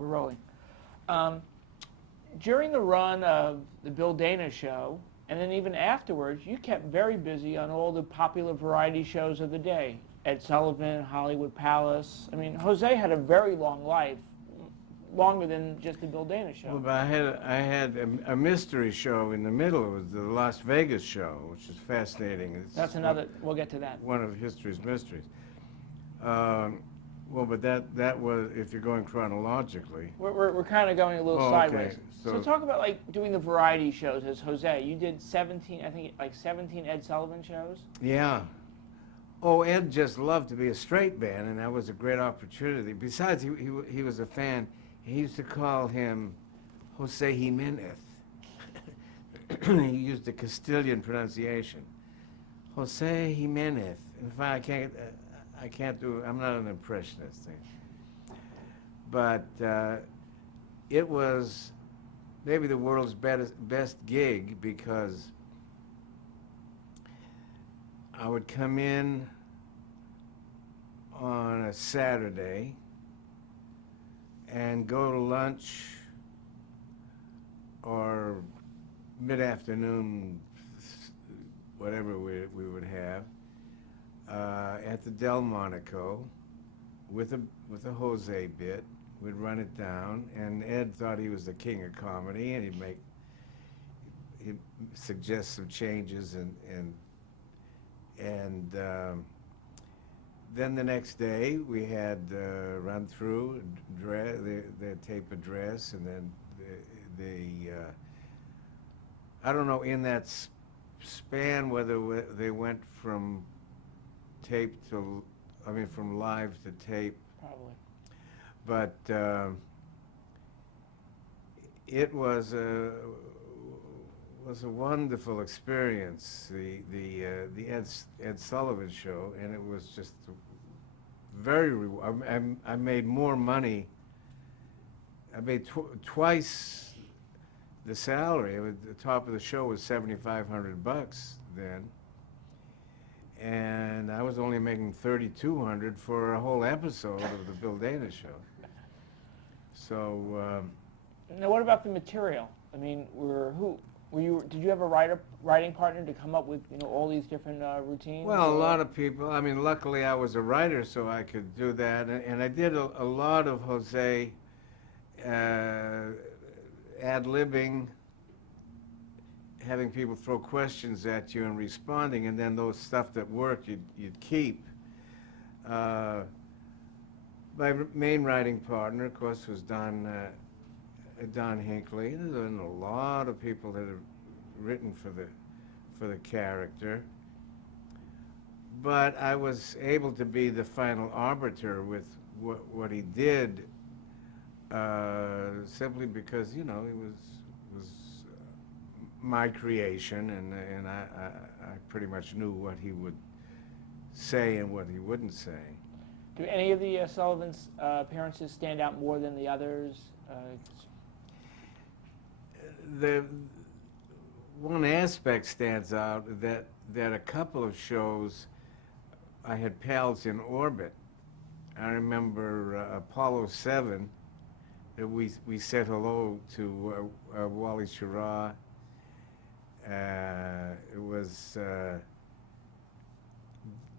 We're rolling. Um, During the run of the Bill Dana Show, and then even afterwards, you kept very busy on all the popular variety shows of the day. Ed Sullivan, Hollywood Palace. I mean, Jose had a very long life, longer than just the Bill Dana Show. Well, but I had a mystery show in the middle. It was the Las Vegas show, which is fascinating. That's another. We'll get to that. One of history's mysteries. Well, but that was, if you're going chronologically. We're kind of going a little Oh, sideways. okay. So talk about like doing the variety shows as Jose. You did 17, I think like 17 Ed Sullivan shows. Yeah. Oh, Ed just loved to be a straight man, and that was a great opportunity. Besides, he was a fan. He used to call him Jose Jimenez. He used the Castilian pronunciation. Jose Jimenez. In fact, I can't do, I'm not an impressionist thing. But it was maybe the world's best gig, because I would come in on a Saturday and go to lunch or mid-afternoon, whatever we would have, at the Delmonico with a Jose bit. We'd run it down, and Ed thought he was the king of comedy, and he'd suggest some changes, and then the next day we had run through the tape address, and then I don't know in that span whether they went from tape to, I mean, from live to tape. Probably. But it was a wonderful experience, the Ed Sullivan Show, and it was just very I made more money. I made twice the salary. The top of the show was $7,500 then, and I was only making $3,200 for a whole episode of the Bill Dana Show. So. Now, what about the material? I mean, did you have a writing partner to come up with all these different routines? Well, a lot of people. I mean, luckily I was a writer, so I could do that, and I did a lot of Jose ad-libbing, having people throw questions at you and responding, and then those stuff that worked you'd keep. My main writing partner, of course, was Don Hinckley. There's been a lot of people that have written for the character, but I was able to be the final arbiter with what he did, simply because he was my creation, and I pretty much knew what he would say and what he wouldn't say. Do any of the Sullivan's appearances stand out more than the others? The one aspect stands out, that a couple of shows I had pals in orbit. I remember Apollo 7, that we said hello to Wally Schirra. It was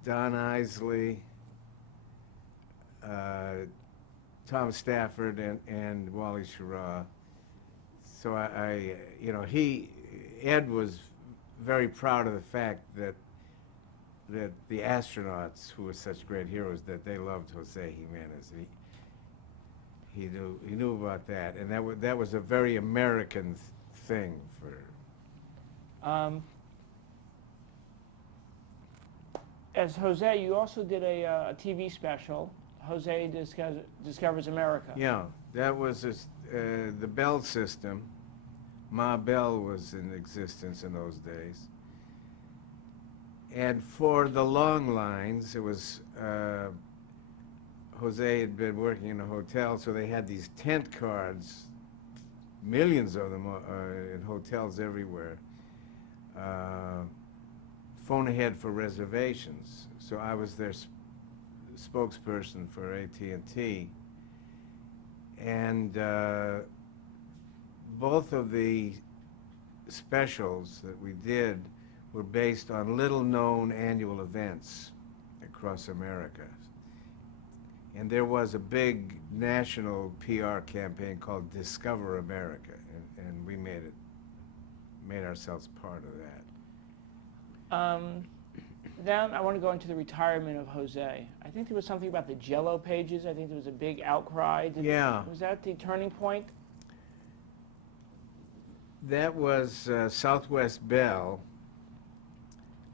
Don Isley, Tom Stafford, and Wally Schirra. So Ed was very proud of the fact that the astronauts, who were such great heroes, that they loved Jose Jimenez. He knew about that, and that was a very American thing for. As Jose, you also did a TV special, Jose Discovers America. Yeah, that was the Bell system. Ma Bell was in existence in those days. And for the long lines, it was, Jose had been working in a hotel, so they had these tent cards, millions of them in hotels everywhere. Phone ahead for reservations. So I was their spokesperson for AT&T. And both of the specials that we did were based on little-known annual events across America. And there was a big national PR campaign called Discover America, and we made ourselves part of that. Then I want to go into the retirement of Jose. I think there was something about the Jello pages. I think there was a big outcry. Yeah. Was that the turning point? That was Southwest Bell.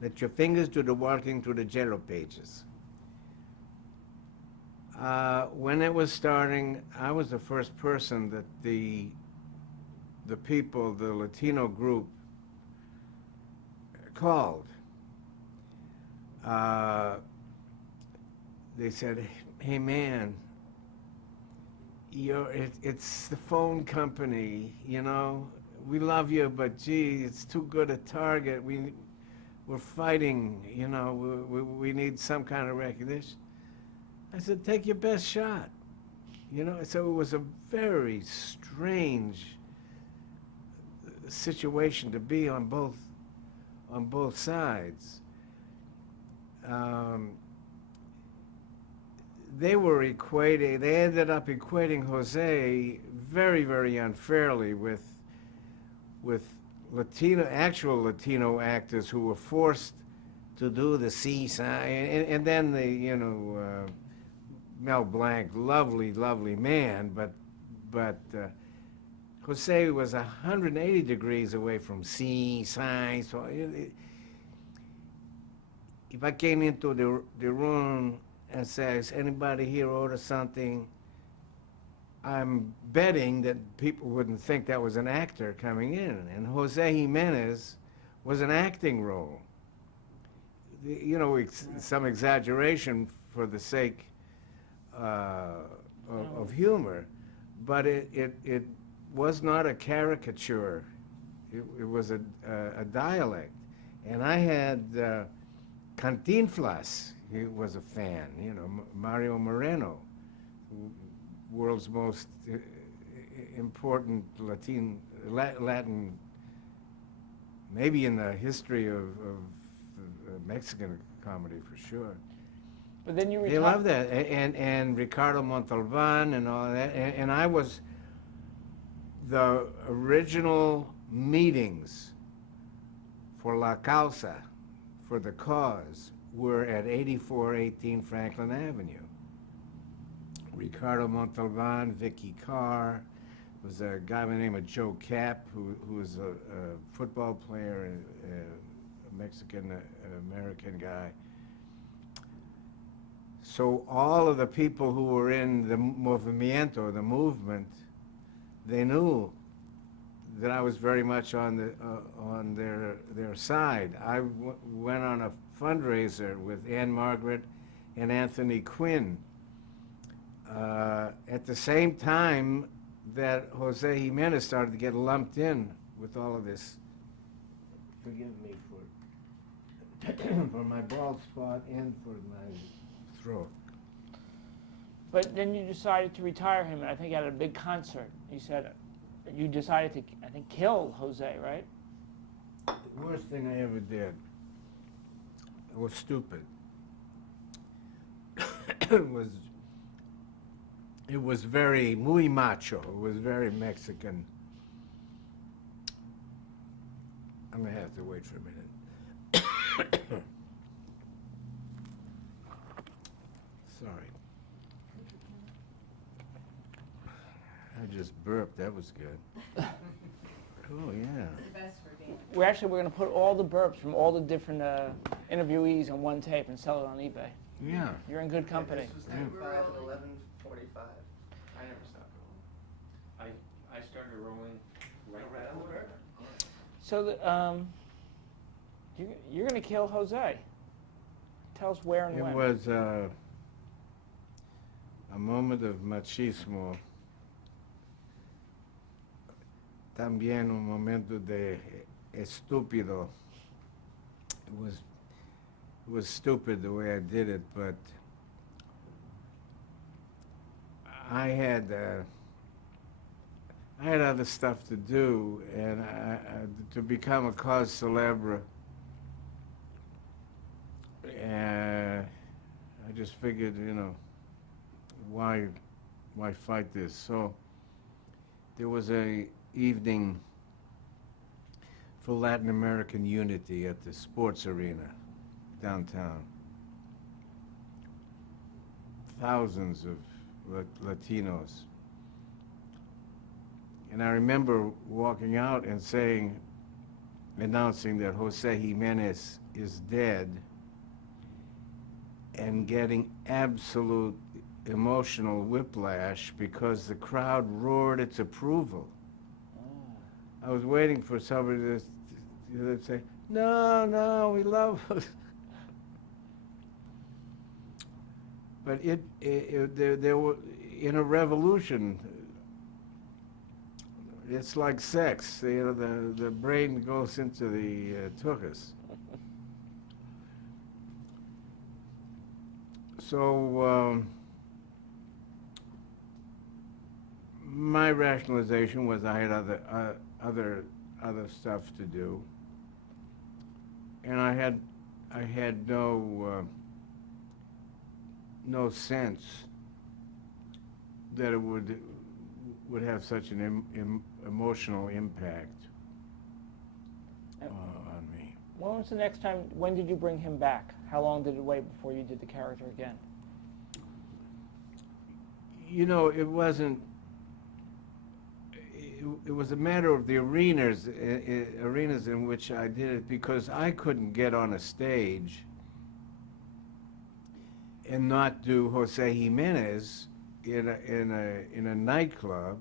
Let your fingers do the walking through the Jello pages. When it was starting, I was the first person that the people, the Latino group, called. They said, "Hey man, it's the phone company, you know. We love you, but gee, it's too good a target. We're fighting, you know. We need some kind of recognition." I said, "Take your best shot," you know. So it was a very strange situation to be on both sides. They ended up equating Jose very, very unfairly with actual Latino actors who were forced to do the C sign, and then Mel Blanc, lovely, lovely man, but Jose was 180 degrees away from C sign. So if I came into the room and says, "Anybody here order something?" I'm betting that people wouldn't think that was an actor coming in. And Jose Jimenez was an acting role. You know, some exaggeration for the sake of humor, but it was not a caricature. It was a dialect. And I had Cantinflas, he was a fan, you know, Mario Moreno, world's most important Latin, maybe in the history of Mexican comedy for sure. But then you They love that, and Ricardo Montalban and all that, and I was the original meetings for La Causa, for the cause, were at 8418 Franklin Avenue. Ricardo Montalban, Vicky Carr, was a guy by the name of Joe Cap, who was a football player, a Mexican-American guy. So all of the people who were in the movimiento, the movement, they knew that I was very much on their side. I went on a fundraiser with Anne Margaret and Anthony Quinn at the same time that Jose Jimenez started to get lumped in with all of this. Forgive me for my bald spot and for my throat. But then you decided to retire him, and I think at a big concert. You said you decided to, I think, kill Jose, right? The worst thing I ever did. I was stupid. It was very muy macho. It was very Mexican. I'm gonna have to wait for a minute. Sorry. I just burped. That was good. Oh yeah. We're going to put all the burps from all the different interviewees on one tape and sell it on eBay. Yeah. You're in good company. This was 95 and 11:45. I never stopped rolling. I started rolling right after. So you're going to kill Jose. Tell us where and when. It was a moment of machismo. También un momento de estúpido. It was stupid the way I did it, but I had I had other stuff to do, and to become a cause célèbre. And I just figured, why fight this? So there was a evening for Latin American unity at the sports arena downtown. Thousands of Latinos. And I remember walking out and announcing that Jose Jimenez is dead, and getting absolute emotional whiplash because the crowd roared its approval. I was waiting for somebody to say, no, we love us. But there were, in a revolution, it's like sex. The brain goes into the tuchus. So my rationalization was I had other stuff to do, and I had no sense that it would have such an emotional impact on me. When was the next time, when did you bring him back? How long did it wait before you did the character again? It wasn't, it was a matter of the arenas in which I did it, because I couldn't get on a stage and not do Jose Jimenez in a nightclub.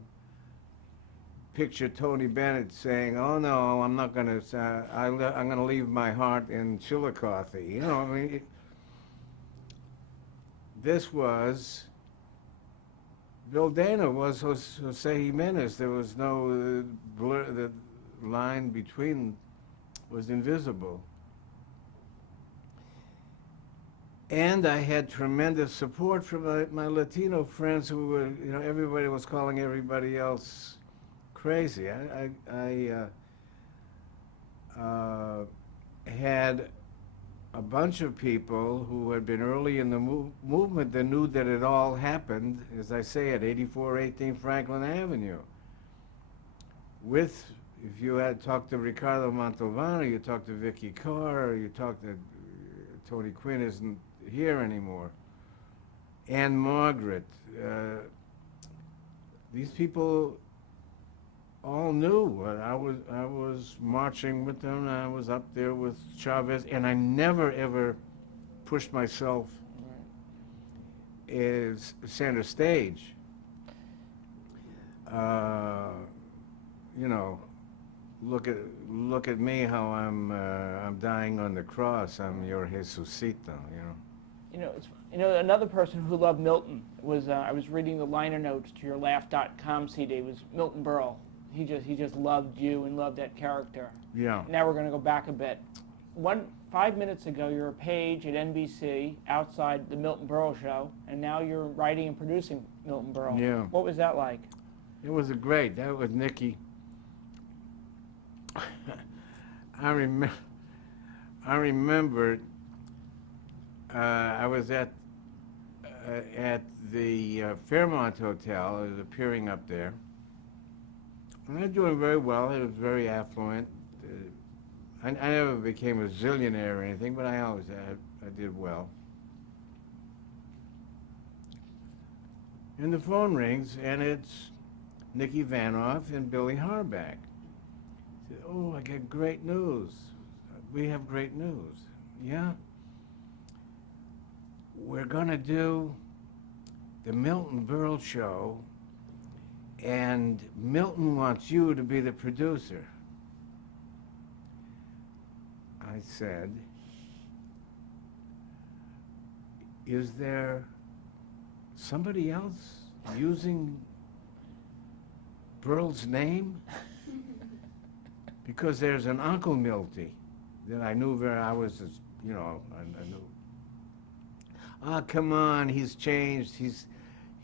Picture Tony Bennett saying, "Oh no, I'm not going to. I'm going to leave my heart in Chillicothe." I mean, this was Bill Dana was Jose Jimenez. There was no blur. The line between was invisible. And I had tremendous support from my Latino friends who were, everybody was calling everybody else crazy. I had a bunch of people who had been early in the movement that knew that it all happened, as I say, at 8418 Franklin Avenue. If you had talked to Ricardo Montalbano, you talked to Vicky Carr, you talked to Tony Quinn isn't here anymore, and Margaret. These people all knew. I was marching with them. I was up there with Chavez, and I never ever pushed myself as center stage. Look at me, how I'm dying on the cross. I'm your Jesucito. Another person who loved Milton was I was reading the liner notes to your Laugh.com CD. Was Milton Berle. He just loved you and loved that character. Yeah. Now we're going to go back a bit. 5 minutes ago, you were a page at NBC outside the Milton Berle show, and now you're writing and producing Milton Berle. Yeah. What was that like? It was great. That was Nikki. I remember I was at the Fairmont Hotel. I was appearing up there. And I was doing very well. It was very affluent. I never became a zillionaire or anything, but I did well. And the phone rings, and it's Nicky Vanoff and Billy Harback. I said, "Oh, I get great news. We have great news." "Yeah? We're going to do the Milton Berle show, and Milton wants you to be the producer." I said, "Is there somebody else using Berle's name? Because there's an Uncle Milty that I knew I knew. Ah, come on, he's changed.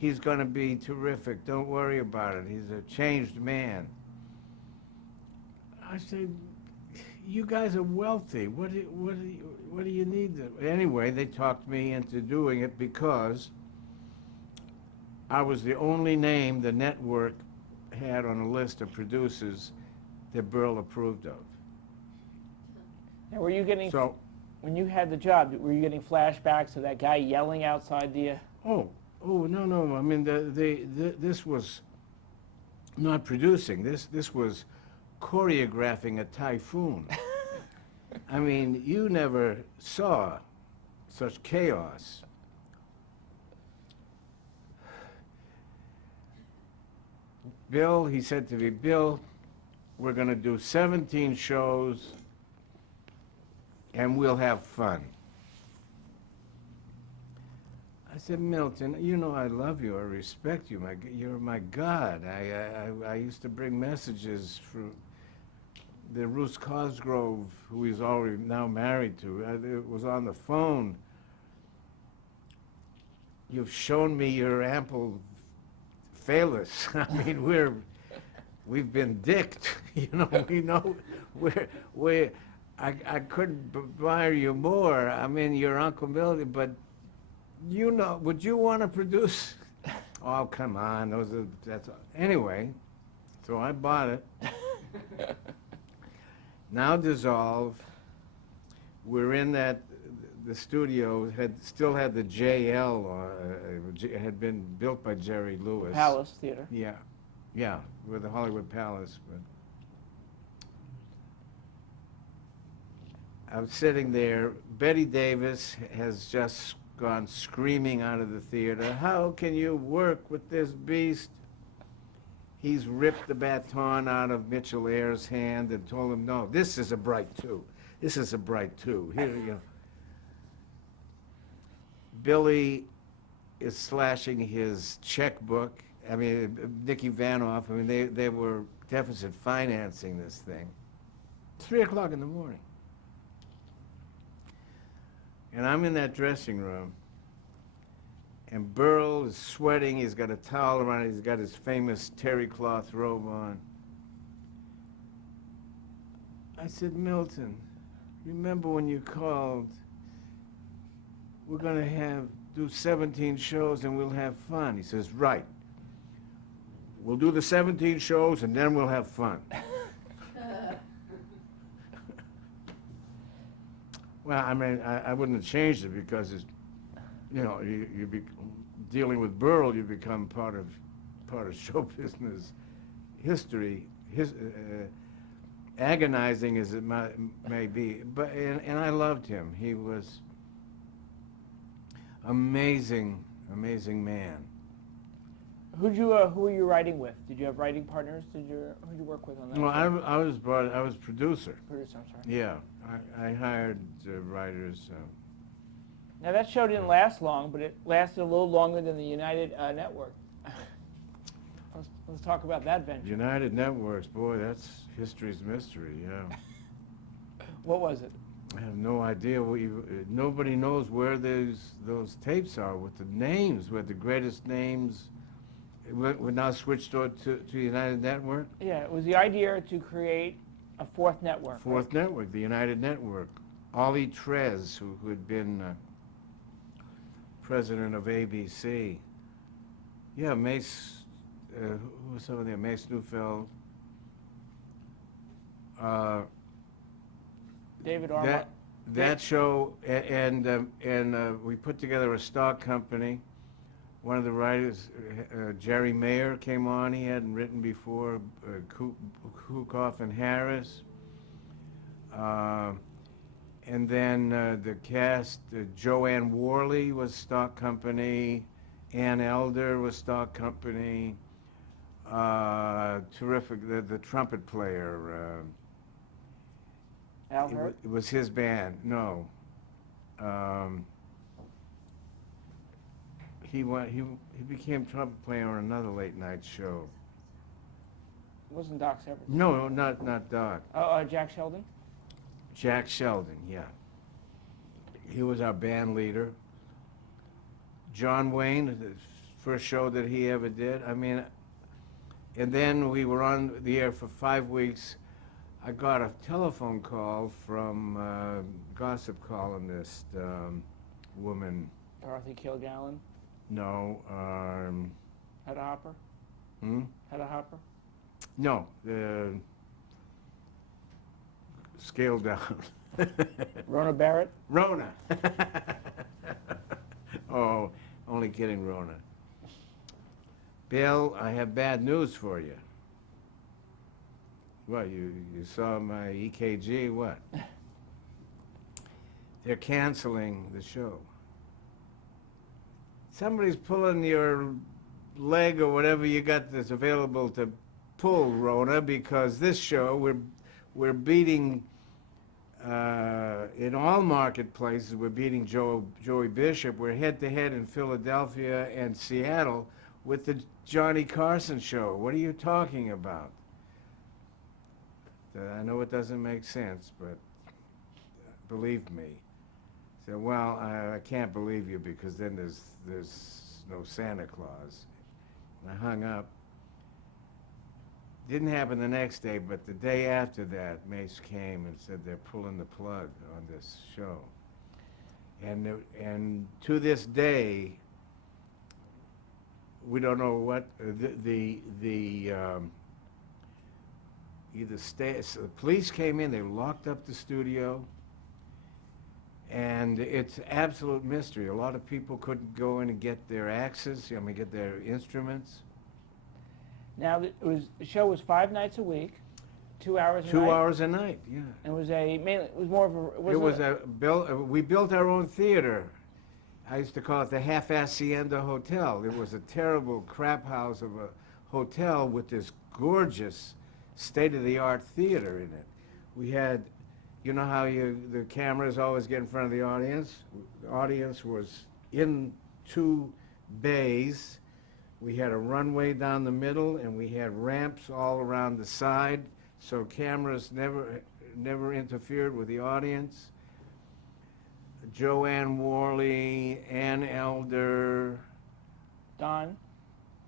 he's going to be terrific. Don't worry about it. He's a changed man. I said, you guys are wealthy. What do you need? Anyway, they talked me into doing it because I was the only name the network had on a list of producers that Burl approved of. Now, were you getting, So, when you had the job, were you getting flashbacks of that guy yelling outside the... oh, no. I mean, this was not producing. This was choreographing a typhoon. I mean, you never saw such chaos. Bill, he said to me, Bill, we're going to do 17 shows and we'll have fun. I said, Milton, you know I love you, I respect you, you're my God. I used to bring messages through the Ruth Cosgrove, who he's already now married to. It was on the phone. You've shown me your ample phallus. I mean, we've been dicked. You know, we know I couldn't admire you more. I mean, your Uncle Milton, but you know, would you want to produce? Oh, come on, that's anyway. So I bought it. Now dissolved. We're in that. The studio still had the JL. It had been built by Jerry Lewis. Palace Theater. Yeah, with the Hollywood Palace. But I'm sitting there. Betty Davis has just gone screaming out of the theater. How can you work with this beast? He's ripped the baton out of Mitchell Ayer's hand and told him, no, this is a Bright 2. This is a Bright 2. Here, you know. Billy is slashing his checkbook. I mean, Nicky Vanoff, I mean, they were deficit financing this thing. 3 o'clock in the morning. And I'm in that dressing room, and Burl is sweating. He's got a towel around. He's got his famous terry cloth robe on. I said, Milton, remember when you called? We're going to do 17 shows and we'll have fun. He says, right. We'll do the 17 shows and then we'll have fun. Well, I mean, I wouldn't have changed it because it's, you know, you be dealing with Burl, you become part of show business history. Agonizing as it may be, but and I loved him. He was amazing man. Who were you writing with? Did you have writing partners? Who'd you work with on that? Well, I was producer. Producer, I'm sorry. Yeah, I hired writers. Now that show didn't last long, but it lasted a little longer than the United Network. Let's talk about that venture. United Networks, boy, that's history's mystery. Yeah. What was it? I have no idea. Nobody knows where those tapes are with the names, with the greatest names. We're now switched to United Network. Yeah, it was the idea to create a fourth network. Fourth network, the United Network. Ollie Trez, who had been president of ABC. Yeah, Mace, who was some of them? Mace Neufeld. David Armand. That show, and we put together a stock company. One of the writers, Jerry Mayer, came on. He hadn't written before. Kukoff and Harris. And then the cast, Joanne Worley was stock company. Ann Elder was stock company. Terrific, the trumpet player. Al Hurt? It was his band. No. He became trumpet player on another late night show. It wasn't Doc Severs. No, not Doc. Jack Sheldon? Jack Sheldon, yeah. He was our band leader. John Wayne, the first show that he ever did. I mean, and then we were on the air for 5 weeks. I got a telephone call from gossip columnist woman. Dorothy Kilgallen, No, Hedda Hopper, hmm? Hedda Hopper. No, scale down. Rona Barrett. Rona. Oh, only kidding, Rona. Bill, I have bad news for you. What, you saw my EKG? What? They're canceling the show. Somebody's pulling your leg or whatever you got that's available to pull, Rona, because this show, we're beating, in all marketplaces, we're beating Joey Bishop. We're head-to-head in Philadelphia and Seattle with the Johnny Carson show. What are you talking about? I know it doesn't make sense, but believe me. So, well, I can't believe you because then there's no Santa Claus. I hung up. Didn't happen the next day, but the day after that, Mace came and said they're pulling the plug on this show. And to this day, we don't know what so the police came in, they locked up the studio, and it's absolute mystery. A lot of people couldn't go in and get their axes, get their instruments. Now the show was 5 nights a week, 2 hours a night. 2 hours a night, yeah. And it was more of a. We built our own theater. I used to call it the Half Hacienda Hotel. It was a terrible crap house of a hotel with this gorgeous state-of-the-art theater in it. We had, you know how the cameras always get in front of the audience? The audience was in 2 bays. We had a runway down the middle, and we had ramps all around the side, so cameras never interfered with the audience. Joanne Worley, Ann Elder. Don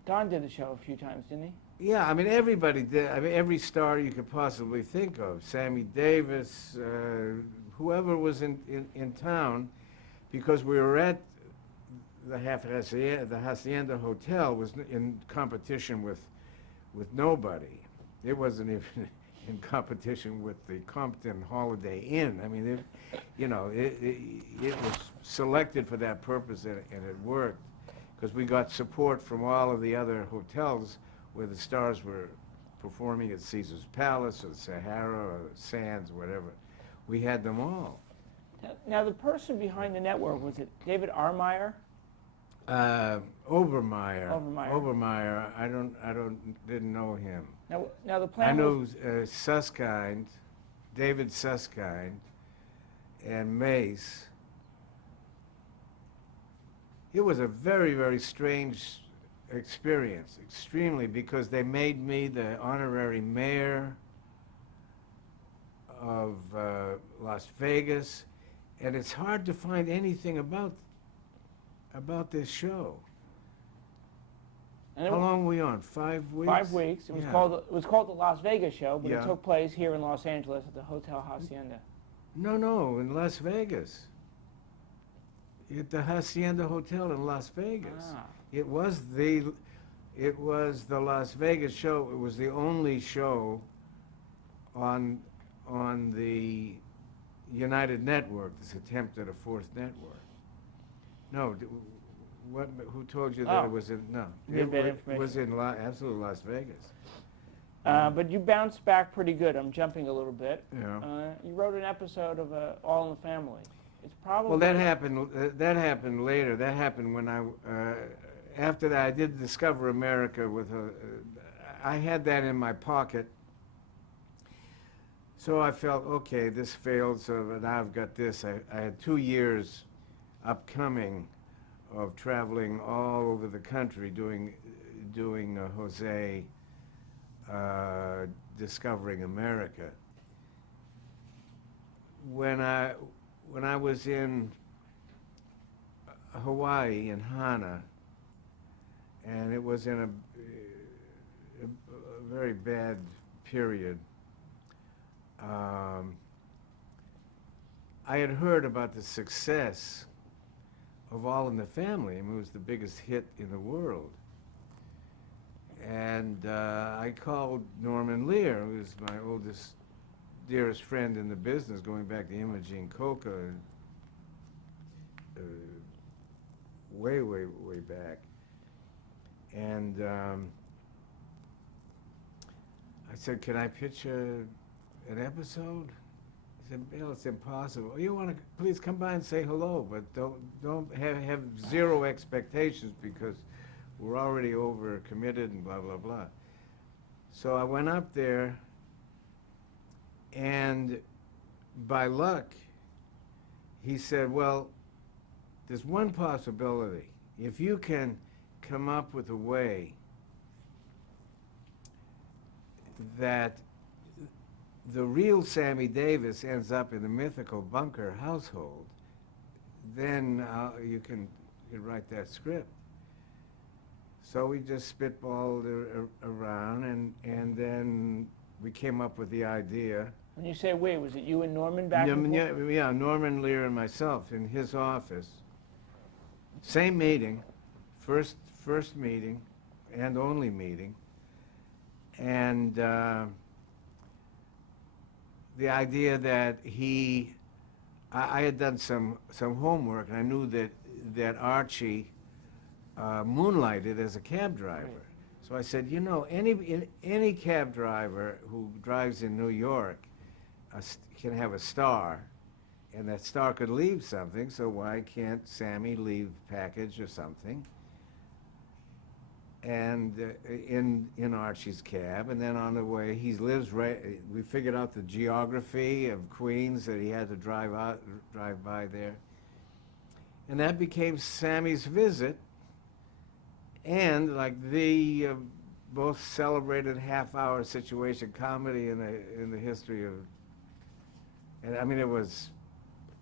did the show a few times, didn't he? Yeah, I mean, everybody did. I mean, every star you could possibly think of. Sammy Davis, whoever was in town, because we were at the Hacienda Hotel was in competition with nobody. It wasn't even in competition with the Compton Holiday Inn. I mean, it was selected for that purpose, and it worked, because we got support from all of the other hotels where the stars were performing at Caesar's Palace or the Sahara or Sands, whatever. We had them all. Now the person behind the network, was it David Armeyer? Obermeyer. Obermeyer. I didn't know him. Now the plan I know was, Susskind, David Susskind, and Mace. It was a very, very strange experience, extremely, because they made me the honorary mayor of Las Vegas, and it's hard to find anything about this show. and How long were we on? 5 weeks? 5 weeks. It was Yeah. called the Las Vegas show, but Yeah. it took place here in Los Angeles at the Hotel Hacienda. No, in Las Vegas. At the Hacienda Hotel in Las Vegas. Ah. It was the Las Vegas show. It was the only show on the United Network, this attempt at a 4th network. No, who told you that it was in, no. You had bad It was information. in absolute Las Vegas. But you bounced back pretty good. I'm jumping a little bit. Yeah. You wrote an episode of All in the Family. It's probably Well, that happened. That happened later. That happened when after that, I did Discover America with a. I had that in my pocket, so I felt, okay, this failed. So now I've got this. I had 2 years upcoming of traveling all over the country doing Jose Discovering America. When I was in Hawaii, in Hana, and it was in a very bad period. I had heard about the success of All in the Family. I mean, it was the biggest hit in the world. And I called Norman Lear, who was my oldest, dearest friend in the business, going back to Imogene Coca, way, way, way back. And I said, can I pitch an episode? He said, Bill, it's impossible. You want to, please come by and say hello, but don't have zero expectations because we're already over committed and blah, blah, blah. So I went up there, and by luck, he said, well, there's one possibility. If you can come up with a way that the real Sammy Davis ends up in the mythical Bunker household, then you can write that script. So we just spitballed around, and then we came up with the idea. When you say we, was it you and Norman back and forth? Yeah, Norman Lear and myself in his office. Same meeting, first meeting, and only meeting. And the idea that I had done some homework, and I knew that Archie moonlighted as a cab driver. Right. So I said, you know, any cab driver who drives in New York can have a star, and that star could leave something, so why can't Sammy leave a package or something? And in Archie's cab, and then on the way, he lives right, we figured out the geography of Queens, that he had to drive by there. And that became Sammy's visit, and like the most celebrated half-hour situation comedy in the history of, and I mean, it was,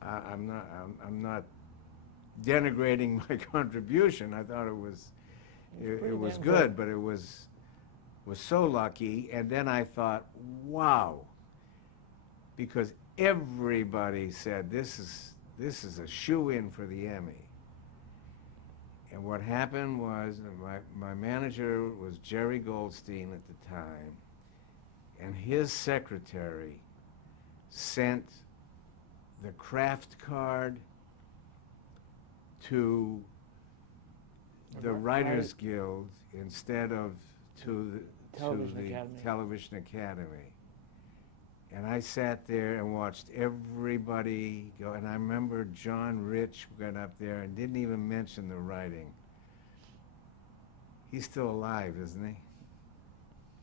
I'm not denigrating my contribution. I thought it was good, but it was so lucky. And then I thought, wow, because everybody said this is a shoe-in for the Emmy. And what happened was my manager was Jerry Goldstein at the time, and his secretary sent the craft card to the Writers Guild instead of to the Television Academy. And I sat there and watched everybody go, and I remember John Rich got up there and didn't even mention the writing. He's still alive, isn't he?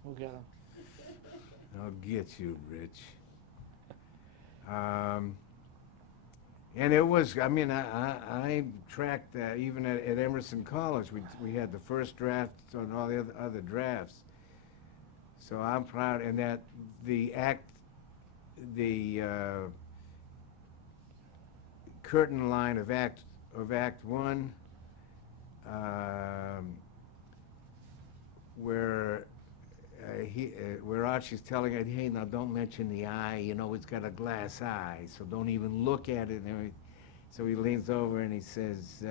We'll get him. I'll get you, Rich. And it was, I mean, I tracked that even at Emerson College. We had the first draft on all the other drafts. So I'm proud, and that the curtain line of Act One, where Archie's telling her, hey, now don't mention the eye, you know, it's got a glass eye, so don't even look at it. So he leans over and he says,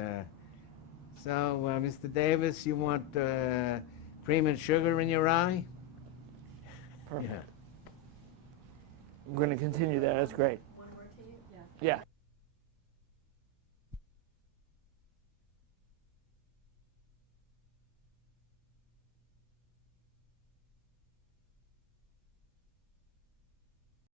Mr. Davis, you want cream and sugar in your eye? Perfect. Yeah. We're going to continue that. That's great. One word to you? Yeah. Yeah.